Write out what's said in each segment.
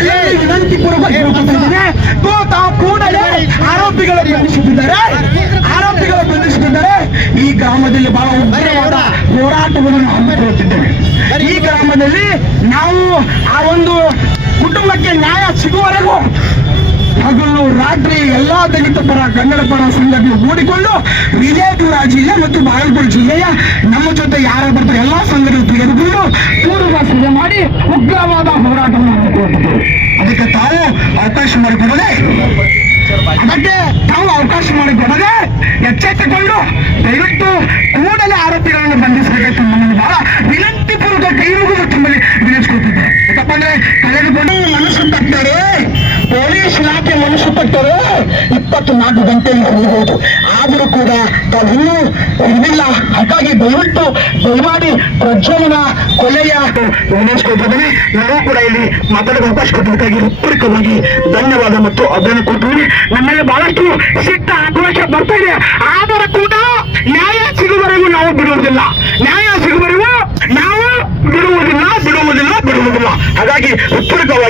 ಎಲ್ಲರಿಗೂ ವಿನಂತಿ ಪೂರ್ವಕ ತಾವು ಕೂಡಲೇ ಆರೋಪಿಗಳ ಬಂಧಿಸುತ್ತಿದ್ದಾರೆ. ಆರೋಪಿಗಳ ಬಂಧಿಸುತ್ತಿದ್ದಾರೆ. ಈ ಗ್ರಾಮದಲ್ಲಿ ಬಹಳ ಉಗ್ರವಾದ ಹೋರಾಟವನ್ನು ಹಮ್ಮಿಕೊಳ್ಳುತ್ತಿದ್ದೇವೆ. ಈ ಗ್ರಾಮದಲ್ಲಿ ನಾವು ಆ ಒಂದು ಕುಟುಂಬಕ್ಕೆ ನ್ಯಾಯ ಸಿಗುವವರೆಗೂ ಹಗಲು, ರಾತ್ರಿ ಎಲ್ಲಾ ದಲಿತ ಪರ, ಕನ್ನಡ ಪರ ಸಂಘಟನೆ ಓಡಿಕೊಂಡು ವಿಜಯಪುರ ಜಿಲ್ಲೆ ಮತ್ತು ಬಾಗಲಕೋಟೆ ಜಿಲ್ಲೆಯ ನಮ್ಮ ಜೊತೆ ಯಾರ ಬರ್ತಾರೆ, ಎಲ್ಲಾ ಸಂಘಟನೆ ತೆಗೆದುಕೊಂಡು ಪೂರ್ವ ಸಭೆ ಮಾಡಿ ಉಗ್ರವಾದ ಹೋರಾಟವನ್ನು ಹಮ್ಮಿಕೊಂಡಿದ್ದರು ಅದಕ್ಕೆ ತಾವು ಅವಕಾಶ ಮಾಡಿಕೊಡದೆ, ಅದಕ್ಕೆ ತಾವು ಅವಕಾಶ ಮಾಡಿಕೊಡದೆ ಎಚ್ಚೆತ್ತುಕೊಂಡು ದಯವಿಟ್ಟು ಕೂಡಲೇ ಆರೋಪಿಗಳನ್ನು ಬಂಧಿಸಬೇಕಂತ ನಮ್ಮನ್ನು ಬಹಳ ವಿನಂತಿ ಪೂರ್ವಕ ಕೈ ಮುಗಿದು ತಮ್ಮಲ್ಲಿ ವಿನಿಸ್ಕೊಳ್ತಿದ್ದೆ ಯಾಕಪ್ಪ ಅಂದ್ರೆ ಕಳೆದುಕೊಂಡು ಮನಸ್ಸು ಇಲಾಖೆ ಮನಸ್ಸು ಇಪ್ಪತ್ತು ಇಪ್ಪತ್ನಾಲ್ಕು ಗಂಟೆಯಲ್ಲಿ ಹೋಗಬಹುದು ಆದರೂ ಕೂಡ ತಾವು ಇನ್ನೂ ಇದಿಲ್ಲ ಹಾಗಾಗಿ ದಯವಿಟ್ಟು, ದಯಮಾಡಿ ಪ್ರಜ್ವಲನ, ಕೊಲೆಯ ವಿನಿಸ್ಕೊಳ್ತಿದ್ದೇನೆ ನಾವು ಕೂಡ ಇಲ್ಲಿ ಮಾತಾಡಲು ಅವಕಾಶ ಕೊಟ್ಟಿದ್ದಕ್ಕಾಗಿ ಹೃತ್ಪೂರ್ವಕವಾಗಿ ಧನ್ಯವಾದ ಮತ್ತು ಅಭಿನಂದನೆ ಕೊಡ್ತೀನಿ. ನಮ್ಮಲ್ಲಿ ಬಹಳಷ್ಟು ಸಿಟ್ಟ ಆಕ್ರೋಶ ಬರ್ತಾ ಇದೆ. ಆದರೂ ಕೂಡ ನ್ಯಾಯ ಸಿಗುವವರೆಗೂ ನಾವು ಬಿಡುವುದಿಲ್ಲ ನ್ಯಾಯ ಸಿಗುವವರೆಗೂ ನಾವು ಬಿಡುವುದಿಲ್ಲ ಬಿಡುವುದಿಲ್ಲ ಬಿಡುವುದಿಲ್ಲ ಹಾಗಾಗಿ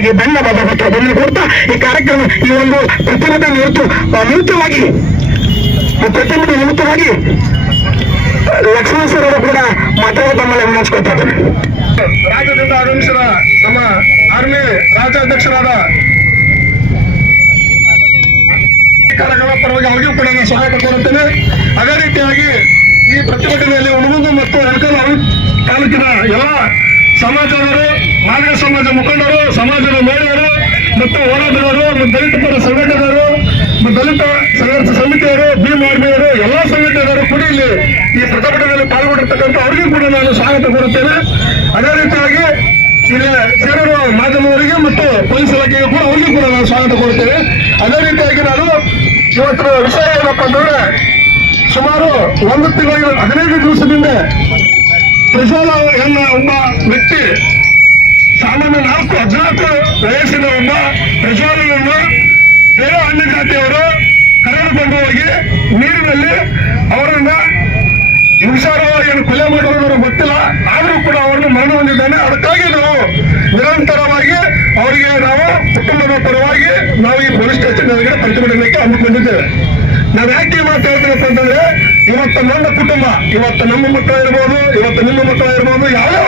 ಹೃತ್ಪೂರ್ವಕವಾಗಿ ಧನ್ಯವಾದ ಕೊಡ್ತಾ ಈ ಕಾರ್ಯಕ್ರಮ ಈ ಒಂದು ಪ್ರತಿಭಟನೆ ನಿಮಿತ್ತ ನಿಮಿತ್ತವಾಗಿ ಪ್ರತಿಭಟನೆ ನಿಮಿತ್ತವಾಗಿ ಲಕ್ಷ್ಮಣ ಸರ್ ಅವರು ಕೂಡ ಮಾತಾಡೋ ತಮ್ಮಲ್ಲಿ ವಿನಿಸ್ಕೊಳ್ತಾ ಇದ್ದಾರೆ ರಾಜ್ಯದಿಂದ ಆಗಮಿಸಿದ ನಮ್ಮ ಆರ್ಮಿ ರಾಜ್ಯಾಧ್ಯಕ್ಷರಾದ ಕಾರ್ಯಕ್ರಮ ಪರವಾಗಿ ಅವರಿಗೂ ಕೂಡ ನಾನು ಸಹಾಯ ಕೋರುತ್ತೇನೆ. ಅದೇ ರೀತಿಯಾಗಿ ಈ ಪ್ರತಿಭಟನೆಯಲ್ಲಿ ಉಣಗುಂದು ಮತ್ತು ಅಣಕಲ್ ತಾಲೂಕಿನ ಎಲ್ಲ ಸಮಾಜದವರು ಸಮಾಜ ಮುಖಂಡರು, ಸಮಾಜದ ಮಹಿಳೆಯರು ಮತ್ತು ಹೋರಾಟಗಾರರು, ಮತ್ತು ದಲಿತ ಪರ ಸಂಘಟನೆಯರು ದಲಿತ ಸಂಘರ್ಷ ಸಮಿತಿಯವರು ಭೀಮ್ ಆರ್ಮಿಯವರು ಎಲ್ಲ ಸಂಘಟನೆಯವರು ಕೂಡ ಇಲ್ಲಿ ಈ ಪ್ರತಿಭಟನೆಯಲ್ಲಿ ಪಾಲ್ಗೊಂಡಿರ್ತಕ್ಕಂಥ ಅವರಿಗೂ ಕೂಡ ನಾನು ಸ್ವಾಗತ ಕೋರುತ್ತೇನೆ. ಅದೇ ರೀತಿಯಾಗಿ ಇಲ್ಲಿ ಸೇರಿರುವ ಮಾಧ್ಯಮದವರಿಗೆ ಮತ್ತು ಪೊಲೀಸ್ ಇಲಾಖೆಗೆ ಕೂಡ ಅವರಿಗೂ ಕೂಡ ನಾನು ಸ್ವಾಗತ ಕೋರುತ್ತೇನೆ. ಅದೇ ರೀತಿಯಾಗಿ ನಾನು ಇವತ್ತಿನ ವಿಷಯ ಏನಪ್ಪ ಅಂತಂದ್ರೆ ಸುಮಾರು ಒಂದು ತಿಂಗಳ ಹದಿನೈದು ದಿವಸದಿಂದ ಪ್ರಜ್ವಲ ಎನ್ನ ಒಬ್ಬ ವ್ಯಕ್ತಿ ಸಾಮಾನ್ಯ ನಾಲ್ಕು ಹದಿನಾಲ್ಕು ವಯಸ್ಸಿನ ಒಬ್ಬ ಪ್ರಜ್ವಲನನ್ನು ಬೇರೆ ಹಣ್ಣು ಜಾತಿಯವರು ಕರೆದುಕೊಂಡು ಹೋಗಿ ನೀರಿನಲ್ಲಿ ಅವರನ್ನ ಹಿಂಸಾರವಾಗಿ ಕೊಲೆ ಮಾಡೋದು ಗೊತ್ತಿಲ್ಲ, ಆದರೂ ಕೂಡ ಅವರನ್ನು ಮರಣ ಹೊಂದಿದ್ದಾನೆ. ಅದಕ್ಕಾಗಿ ನಾವು ನಿರಂತರವಾಗಿ ಅವರಿಗೆ ನಾವು ಕುಟುಂಬದ ಪರವಾಗಿ ನಾವು ಈ ಪೊಲೀಸ್ ಸ್ಟೇಷನ್ ಎದುರಿಗೆ ಪ್ರತಿಭಟನೆಗೆ ಹಮ್ಮಿಕೊಂಡಿದ್ದೇವೆ. ನಾವು ಯಾಕೆ ಈ ಮಾತು ಹೇಳ್ತೀವಪ್ಪ ಅಂತಂದ್ರೆ, ಇವತ್ತು ನನ್ನ ಕುಟುಂಬ, ಇವತ್ತು ನಮ್ಮ ಮಕ್ಕಳು ಇರ್ಬೋದು ಇವತ್ತು ನಿಮ್ಮ ಮಕ್ಕಳು ಇರ್ಬೋದು ಯಾವ್ಯಾವ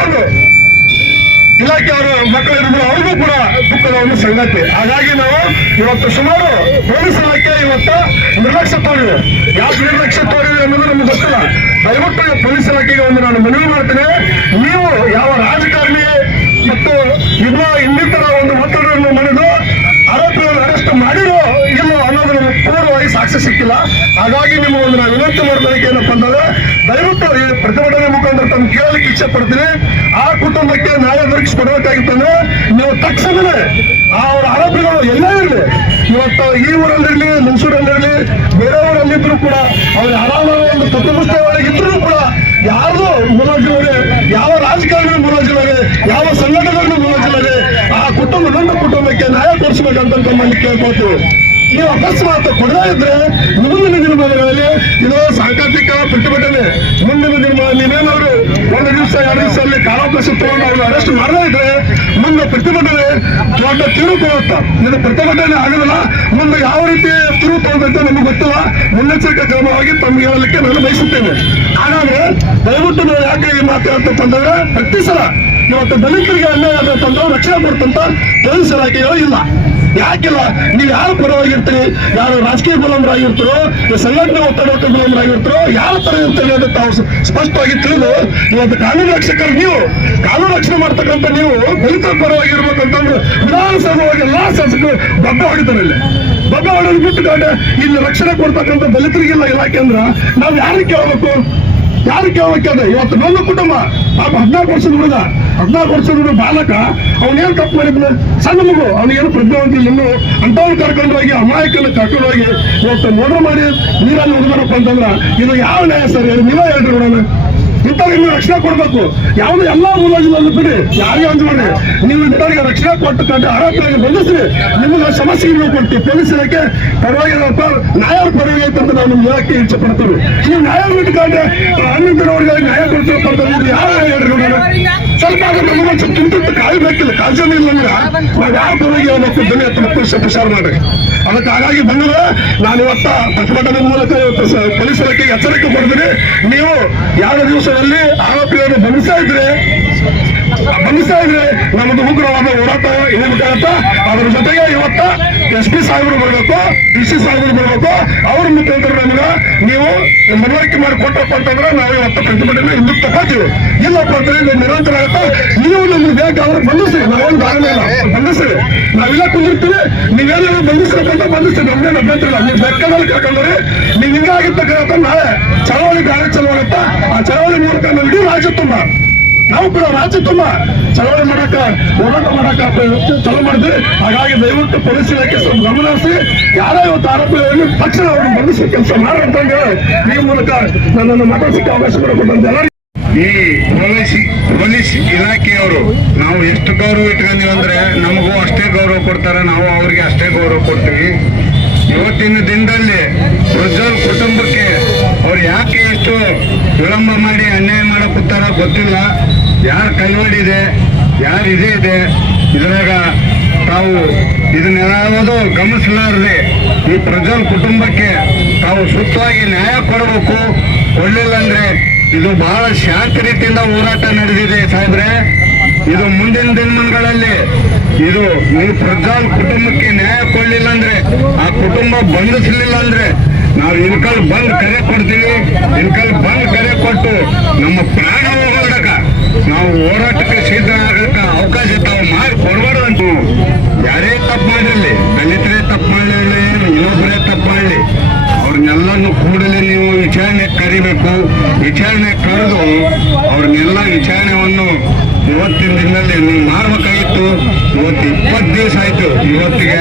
ಇಲಾಖೆಯವರು ಮಕ್ಕಳು ಇರಿದ್ರು ಅವ್ರಿಗೂ ಕೂಡ ದುಃಖದ ಒಂದು ಸಂಗತಿ ಹಾಗಾಗಿ ನಾವು ಇವತ್ತು ಸುಮಾರು ಪೊಲೀಸ್ ಇಲಾಖೆ ಇವತ್ತು ನಿರ್ಲಕ್ಷ್ಯ ತೋರಿದೆ. ಯಾಕೆ ನಿರ್ಲಕ್ಷ್ಯ ತೋರಿದೆ ಅನ್ನೋದು ನಮ್ಗೆ ಗೊತ್ತಿಲ್ಲ. ದಯವಿಟ್ಟು ಪೊಲೀಸ್ ಇಲಾಖೆಗೆ ಒಂದು ನಾನು ಮನವಿ ಮಾಡ್ತೇನೆ. ನೀವು ಯಾವ ರಾಜಕಾರಣಿ ಮತ್ತು ಇನ್ನ ಇನ್ನಿತರ ಒಂದು ಒತ್ತಡವನ್ನು ಮಣಿದು ಆರೋಪಿಗಳನ್ನು ಅರೆಸ್ಟ್ ಮಾಡಿರೋ ಇಲ್ಲೋ ಅನ್ನೋದು ನಮಗೆ ಪೂರ್ವವಾಗಿ ಸಾಕ್ಷ್ಯ ಸಿಕ್ಕಿಲ್ಲ. ಹಾಗಾಗಿ ನಿಮ್ಮ ಒಂದು ನಾನು ವಿನಂತಿ ದಯವಿಟ್ಟು ಪ್ರತಿಭಟನೆ ಮುಖಾಂತರ ತಮ್ಮ ಕೇಳಲಿಕ್ಕೆ ಇಚ್ಛೆ ಪಡ್ತೀನಿ ಆ ಕುಟುಂಬಕ್ಕೆ ನ್ಯಾಯ ದೊರಕಿಸಿಕೊಡ್ಬೇಕಾಗಿತ್ತಂದ್ರೆ ನೀವು ತಕ್ಷಣವೇ ಅವ್ರ ಆರೋಪಿಗಳು ಎಲ್ಲೇ ಇರಲಿ, ಇವತ್ತು ಈ ಊರಲ್ಲಿರಲಿ, ಮೈಸೂರಲ್ಲಿರಲಿ, ಬೇರೆ ಊರಲ್ಲಿದ್ರು ಕೂಡ ಅವ್ರ ಆರಾಮ ಒಂದು ಪ್ರತಿಪುಷ್ಟ ಒಳಗಿದ್ರು ಕೂಡ ಯಾರು ಮುಲಾಜಿಲ್ಲ ಯಾವ ರಾಜಕಾರಣ ಮುಲಾಜಿಲ್ಲ ಯಾವ ಸಂಘಟನೆಗಳು ಮುಲಾಜಿಲ್ಲ ಆ ಕುಟುಂಬ, ನನ್ನ ಕುಟುಂಬಕ್ಕೆ ನ್ಯಾಯ ಕೊಡಿಸ್ಬೇಕಂತ ತಮ್ಮಲ್ಲಿ ಕೇಳ್ಕೊಳ್ತೀವಿ. ನೀವು ಅಕಸ್ಮಾತ್ ಕೊಡದೇ ಇದ್ರೆ ಮುಂದಿನ ದಿನಮಾನಗಳಲ್ಲಿ ಇದು ಸಾಂಕೇತಿಕ ಪ್ರತಿಭಟನೆ. ಮುಂದಿನ ದಿನ ನೀವೇನಾದ್ರು ಒಂದು ದಿವಸ, ಎರಡು ದಿವಸ ಅಲ್ಲಿ ಕಾಲಾವಕಾಶ ತಗೊಂಡು ಅವ್ರನ್ನ ಅರೆಸ್ಟ್ ಮಾಡದೇ ಇದ್ರೆ ಮುಂದೆ ಪ್ರತಿಭಟನೆ ದೊಡ್ಡ ತಿರುವು ತಗೊಳ್ತಾ ಇದು ಪ್ರತಿಭಟನೆ ಆಗಲ್ಲ ಮುಂದೆ ಯಾವ ರೀತಿ ತಿರುವು ತಗೋಬೇಕು ನಮಗೆ ಗೊತ್ತಿಲ್ಲ. ಮುನ್ನೆಚ್ಚರಿಕೆ ಕ್ರಮವಾಗಿ ತಮ್ಗೆ ಹೇಳಲಿಕ್ಕೆ ನಾನು ಬಯಸುತ್ತೇನೆ. ಹಾಗಾದ್ರೆ ದಯವಿಟ್ಟು ನಾವು ಯಾಕೆ ಈ ಮಾತು ಹೇಳ್ತಪ್ಪ ಅಂತಂದ್ರೆ ಪ್ರತಿ ಸಲ ಇವತ್ತು ದಲಿತರಿಗೆ ಅನ್ಯಾಯ ಆಗಬೇಕಂತ ರಕ್ಷಣೆ ಕೊಡ್ತಂತ ಪೊಲೀಸ್ ಇಲ್ಲ ಯಾಕಿಲ್ಲ ನೀವು ಯಾರು ಪರವಾಗಿರ್ತೀರಿ? ಯಾರು ರಾಜಕೀಯ ಗುಲಾಮರಾಗಿರ್ತಾರೋ ಸಂಘಟನೆ ಒತ್ತಡಕ್ಕೆ ಗುಲಾಮರಾಗಿರ್ತಾರೋ ಯಾವ ತರ ಇರ್ತೀರಿ ಅಂತ ತಾವು ಸ್ಪಷ್ಟವಾಗಿ ತಿಳಿದು ಇವತ್ತು ಕಾನೂನು ರಕ್ಷಕರು ನೀವು. ಕಾನೂನು ರಕ್ಷಣೆ ಮಾಡ್ತಕ್ಕಂಥ ನೀವು ದಲಿತ ಪರವಾಗಿರ್ಬೇಕಂತಂದ್ರೆ ವಿಧಾನಸಭೆಯಾಗಿ ಎಲ್ಲಾ ಶಾಸಕರು ದಬ್ಬ ಹೊಡಿತಾರೆ ಇಲ್ಲಿ. ದಬ್ಬ ಹೊಡೆದು ಬಿಟ್ಟುಕೊಂಡು ಇಲ್ಲಿ ರಕ್ಷಣೆ ಕೊಡ್ತಕ್ಕಂಥ ದಲಿತರಿಗೆಲ್ಲ ಇಲಾಖೆ ಅಂದ್ರ ನಾವು ಯಾರಿಗೆ ಕೇಳಬೇಕು? ಯಾರು ಕೇಳಬೇಕಂದ್ರೆ ಇವತ್ತು ನನ್ನ ಕುಟುಂಬ, ಪಾಪ ಹದಿನಾಲ್ಕು ವರ್ಷದ ಹುಡುಗ, ಹದಿನಾಲ್ಕು ವರ್ಷದ ಹುಡುಗ ಬಾಲಕ ಅವನೇನು ತಪ್ಪು ಮಾಡಿದ್ನು ಸಣ್ಣ ಮಗು ಅವನಿಗೇನು ಪ್ರಜ್ಞಾವಂತ ಇನ್ನು ಅಂತವ್ನು ಕರ್ಕೊಂಡು ಹೋಗಿ ಅಮಾಯಕನ ಕರ್ಕೊಂಡು ಹೋಗಿ ಇವತ್ತು ಮೋಡ ಮಾಡಿ ನೀರಲ್ಲಿ ಹುಡುಗರಪ್ಪ ಅಂತಂದ್ರೆ, ಇದು ಯಾವ ನ್ಯಾಯ ಸರ್? ನೀವೇ ಹೇಳ್ರಿ ನೋಡೋಣ. ಇಂಥವ್ರಿಗೆ ರಕ್ಷಣೆ ಕೊಡ್ಬೇಕು. ಯಾವ್ದು ಎಲ್ಲಾ ಮೂಲಗಳನ್ನು ಬಿಡಿ. ಯಾರಿಗೆ ಅಂತ ಮಾಡಿ? ನೀವು ಇಂಥವ್ರಿಗೆ ರಕ್ಷಣೆ ಕೊಟ್ಟು ಕಂಡು ಆರೋಪಿಗಳಿಗೆ ಬಂಧಿಸ್ರಿ. ನಿಮಗೆ ಸಮಸ್ಯೆ ನೀವು ಕೊಡ್ತೀವಿ ಪೊಲೀಸ್ ಇಲಾಖೆ ಪರವಾಗಿ ಪರವಾಗಿ ಅಂತ ನಾವು ನಿಮ್ಗೆ ಹೇಳಕ್ಕೆ ಇಚ್ಛೆ ಪಡ್ತೀವಿ. ನೀವು ನ್ಯಾಯ ಬಿಟ್ಕೊಂಡ್ರೆ ಅವ್ರಿಗೆ ನ್ಯಾಯ ಕೊಡ್ತೀವಿ ಅಂತಂದ್ರೆ ಯಾವ ಸ್ವಲ್ಪ ಒಂದು ತುಂಬಿಟ್ಟು ಕಾಯ್ಬೇಕಿಲ್ಲ. ಕಾಲ್ಸನ ಇಲ್ಲ ಅಂದ್ರೆ ನಾವು ಯಾವ ಪರವಾಗಿ ಹೇಳ್ಬೇಕು ಧ್ವನಿ ಮಕ್ಕಳು ಪ್ರಚಾರ ಮಾಡ್ರಿ. ಅದಕ್ಕೆ ಹಾಗಾಗಿ ಬಂದ್ರೆ ನಾನು ಇವತ್ತ ಪ್ರತಿಭಟನೆ ಮೂಲಕ ಇವತ್ತು ಸ- ಪೊಲೀಸ್ ಇಲಾಖೆಗೆ ಎಚ್ಚರಿಕೆ ಕೊಡ್ತೀನಿ. ನೀವು ಯಾವ ದಿವಸದಲ್ಲಿ ಆರೋಪಿಯನ್ನು ಬಂಧಿಸ್ತಾ ಇದ್ರೆ ಬಂಧಿಸ್ತಾ ಇದ್ರೆ ನಮ್ಮದು ಉಗ್ರವಾದ ಹೋರಾಟ ಇರಬೇಕಾಗತ್ತ ಅದರ ಜೊತೆಗೆ ಇವತ್ತ ಎಸ್ ಪಿ ಸಾಹೇಬರು ಬರಬೇಕು, ಡಿ ಸಿ ಸಾಹೇಬರು ಬರಬೇಕು. ಅವ್ರ ಮುಖಾಂತರ ನೀವು ಮನವರಿಕೆ ಮಾಡಿ ಕೊಟ್ಟಪ್ಪ ಅಂತಂದ್ರೆ ನಾವು ಇವತ್ತು ಪ್ರತಿಭಟನೆ ಹಿಂದಕ್ಕೆ ತಗೋತೀವಿ ಇಲ್ಲಪ್ಪ ಅಂದ್ರೆ ಇದು ನಿರಂತರ ಆಗುತ್ತೆ ನೀವು ನಮ್ಗೆ ಬೇಕಾದ್ರೆ ಬಂಧಿಸಿ ನಾವೇನು ಕಾರಣ ಇಲ್ಲ. ಬಂಧಿಸಿ ನಾವೆಲ್ಲ ಕುಂದಿರ್ತೀವಿ. ನೀವೇನಾದ್ರು ಅಂತ ಬಂಧಿಸಿ ನಮ್ದೇನು ಅಭ್ಯಂತರ ಇಲ್ಲ. ನೀವು ಬೆಕ್ಕದಲ್ಲಿ ಕರ್ಕೊಂಡ್ರೆ ನೀವು ಹಿಂಗಾಗಿರ್ತಕ್ಕಂಥ ನಾಳೆ ಚಳವಳಿ ಚಲೋ ಆಗುತ್ತಾ ಆ ಚಳವಳಿ ಮೂಲಕ ನಾವು ಇಡೀ ರಾಜ್ಯ ತುಂಬ. ನಾವು ಕೂಡ ರಾಜ್ಯ ತುಂಬ ಚಳವಳಿ ಮಾಡಕ ಹೋರಾಟ ಮಾಡಕ ಚಲೋ ಮಾಡಿದ್ವಿ. ಹಾಗಾಗಿ ದಯವಿಟ್ಟು ಪೊಲೀಸ್ ಇಲಾಖೆ ಸ್ವಲ್ಪ ಗಮನ ಯಾರೇ ಇವತ್ತು ಆರೋಪಿಗಳನ್ನು ತಕ್ಷಣ ಅವ್ರನ್ನ ಬಂಧಿಸಿ ಕೆಲಸ ಹೇಳಿ ಈ ಮೂಲಕ ನನ್ನನ್ನು ಸಿಕ್ಕ ಅವಕಾಶ ಮಾಡಿಕೊಟ್ಟಂತೆ ಈ ಪೊಲೀಸ್ ಪೊಲೀಸ್ ಇಲಾಖೆಯವರು ನಾವು ಎಷ್ಟು ಗೌರವ ಇಟ್ಕೊಂಡಿವಿ ಅಂದ್ರೆ ನಮಗೂ ಅಷ್ಟೇ ಗೌರವ ಕೊಡ್ತಾರೆ, ನಾವು ಅವ್ರಿಗೆ ಅಷ್ಟೇ ಗೌರವ ಕೊಡ್ತೀವಿ. ಇವತ್ತಿನ ದಿನದಲ್ಲಿ ಪ್ರಜ್ವಲ್ ಕುಟುಂಬಕ್ಕೆ ಅವ್ರು ಯಾಕೆ ಎಷ್ಟು ವಿಳಂಬ ಮಾಡಿ ಅನ್ಯಾಯ ಮಾಡಕ್ ಕೂತಾರ ಗೊತ್ತಿಲ್ಲ. ಯಾರ ಕೈವಾಡಿದೆ, ಯಾರ ಇದೇ ಇದೆ, ಇದ್ರಾಗ ತಾವು ಇದನ್ನೆಲ್ಲಾದ್ರೂ ಗಮನಿಸಲಾರದೆ ಈ ಪ್ರಜ್ವಲ್ ಕುಟುಂಬಕ್ಕೆ ತಾವು ಸೂಕ್ತವಾಗಿ ನ್ಯಾಯ ಕೊಡಬೇಕು. ಕೊಡಲಿಲ್ಲ ಅಂದ್ರೆ ಇದು ಬಹಳ ಶಾಂತ ರೀತಿಯಿಂದ ಹೋರಾಟ ನಡೆದಿದೆ ಸಾಹೇಬ್ರೆ. ಇದು ಮುಂದಿನ ದಿನಮಾನಗಳಲ್ಲಿ ಇದು ಈ ಪ್ರಜ್ವಲ್ ಕುಟುಂಬಕ್ಕೆ ನ್ಯಾಯ ಕೊಡಲಿಲ್ಲ ಅಂದ್ರೆ ಆ ಕುಟುಂಬ ಬಂಧಿಸಲಿಲ್ಲ ಅಂದ್ರೆ ನಾವು ಇನ್ಕಲ್ ಬಂದ್ ಕರೆ ಕೊಡ್ತೀವಿ. ಇನ್ಕಲ್ ಬಂದ್ ಕರೆ ಕೊಟ್ಟು ನಮ್ಮ ಪ್ರಾಣ ನಾವು ಹೋರಾಟಕ್ಕೆ ಸಿದ್ಧ ಆಗಕ್ಕ ಅವಕಾಶ ತಾವು ಮಾಡಿ ಕೊಡಬಾರ್ದಂತು ಯಾರೇ ತಪ್ಪು ಮಾಡಿರಲಿ, ದಲಿತರೇ ತಪ್ಪು ಮಾಡಲಿ ಇನ್ನೊಬ್ಬರೇ ತಪ್ಪು ಮಾಡಲಿ ಅವ್ರನ್ನೆಲ್ಲನೂ ಕೂಡಲೇ ನೀವು ವಿಚಾರಣೆ ಕರಿಬೇಕು. ವಿಚಾರಣೆ ಕರೆದು ಅವ್ರನ್ನೆಲ್ಲ ವಿಚಾರಣೆಯನ್ನು ಇವತ್ತಿನ ದಿನದಲ್ಲಿ ನೀವು ಮಾರ್ಬೇಕಾಗಿತ್ತು ಇವತ್ತು ಇಪ್ಪತ್ತು ದಿವಸ ಆಯಿತು. ಇವತ್ತಿಗೆ